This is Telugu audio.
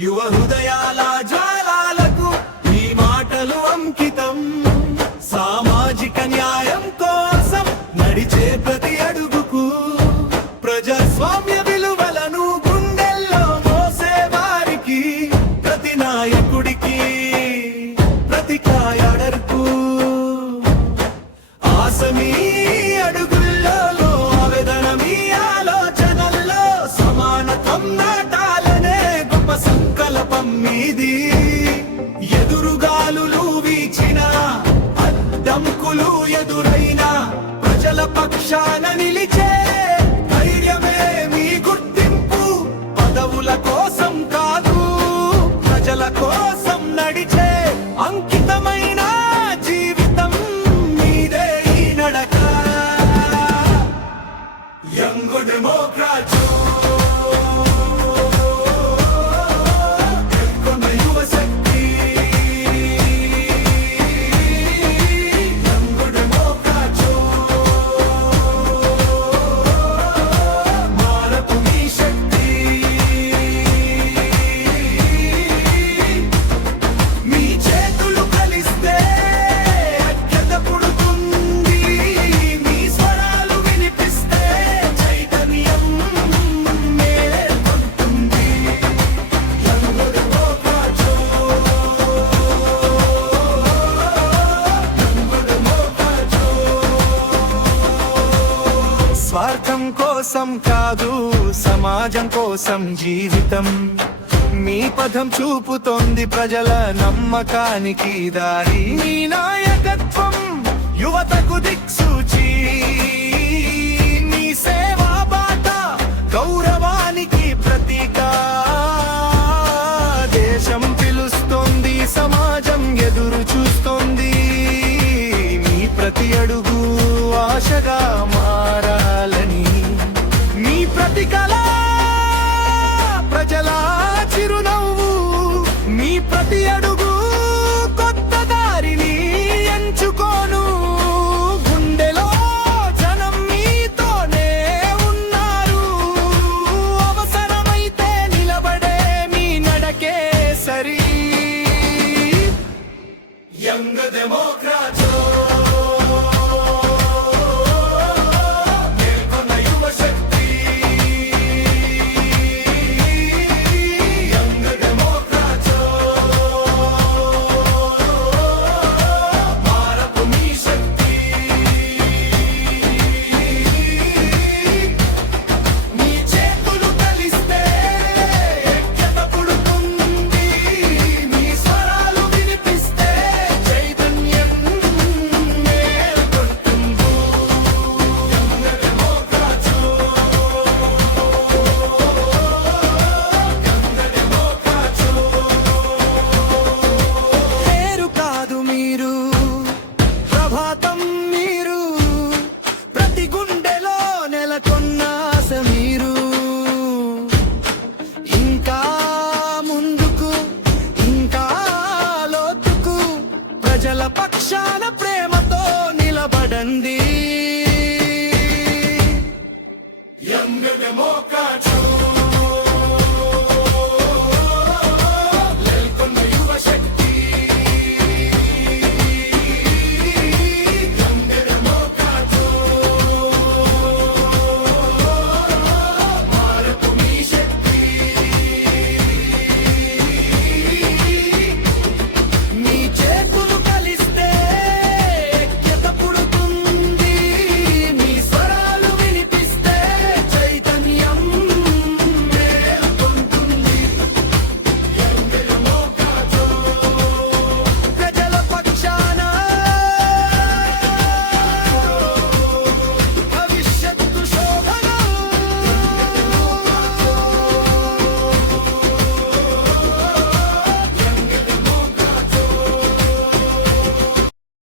యువ హృదయాల జ్వాలాలకు ఈ మాటలు అంకితం. సామాజిక న్యాయం కోసం నడిచే ప్రతి అడుగుకు, ప్రజాస్వామ్య విలువలను గుండెల్లో మోసే వారికి, ప్రతి నాయకుడికి ప్రతి కాయడర్కు ఆసమీ అడుగుల్లో, ఆవేదన మీ ఆలోచనల్లో, సమానత్వం నాటాలనే గొప్ప సంకల్పం మీది. ఎదురుగాలులు వీచిన, అడ్డంకులు ఎదురైన, ప్రజల పక్షాన నిలిచే ధైర్యమే మీ గుర్తింపు. పదవుల కోసం కాదు, ప్రజల కోసం నడిచే అంకితమైన జీవితం మీదే ఈ నడక. యంగ్ డెమోక్రాట్ స్వార్థం కోసం కాదు, సమాజం కోసం జీవితం. మీ పదం చూపుతోంది ప్రజల నమ్మకానికి దారి. మీ నాయకత్వం యువతకు దిక్సూచి, మీ సేవా బాట గౌరవానికి ప్రతీక. దేశం పిలుస్తోంది, సమాజం ఎదురు చూస్తోంది. మీ ప్రతి అడుగు ఆశగా మారాలని, మీ ప్రతి కళ ప్రజల చిరునవ్వు. మీ ప్రతి అడుగు కొత్త దారిని ఎంచుకోను. గుండెలో జనం మీతోనే ఉన్నారు. అవసరమైతే నిలబడే మీ నడకే సరి. యంగ్ డెమోక్రాట్ మీరు, ప్రతి గుండెలో నెలకొన్న ఆశ.